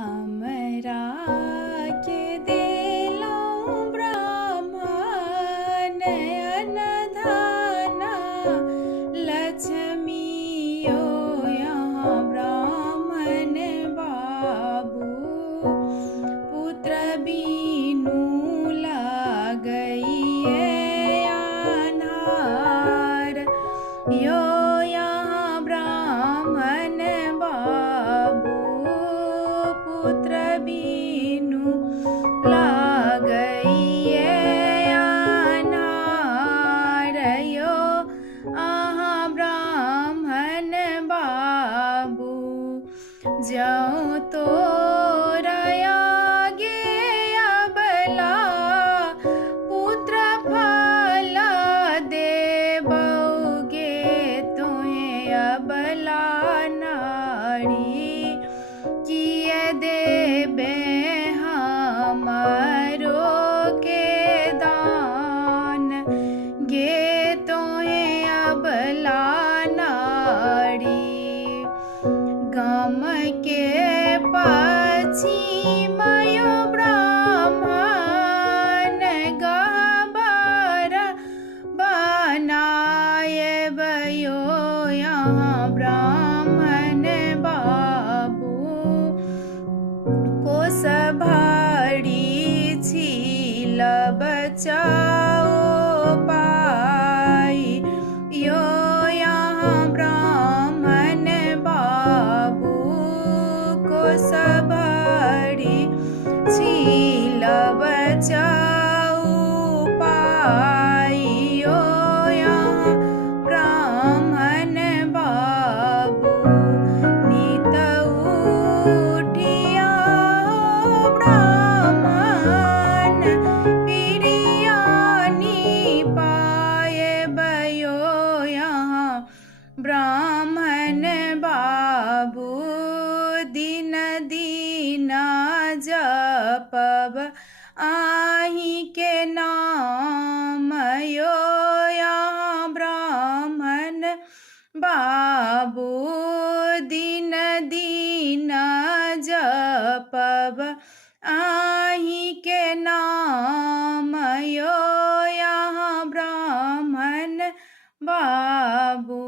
हमरा के देलौ ब्राह्मण अनधाना लक्ष्मियो यहाँ ब्राह्मण बाबू पुत्र बीनू लागइए अन्हार यो यहाँ ब्राह्मण बाबू पुत्र बीनू लागइए अन्हार यो अहाँ ब्राह्मण बाबू जाऊँ तो अबला पुत्र फल देबौगे तुहें अबला नारी किए देबे हमरो के दान गे तुहें अबला नारी गाम के पश्चिमयो ब्राह्मण गहबर बनाएबयो यहाँ ब्राह्मण बाबू कोस भारी छील बचाओ पाई यो यहाँ ब्राह्मण बाबू कोस भारी छील बचाओ पाई यो यहाँ ब्राह्मण बाबू नित उठिया ब्राह्मण पिरियानी पाएबयो यहाँ ब्राह्मण बाबू दिन दिन जपब आही के नाम यो यहाँ ब्राह्मण बाबू दिन दिन जपब आही के नाम यो यहाँ ब्राह्मण बाबू।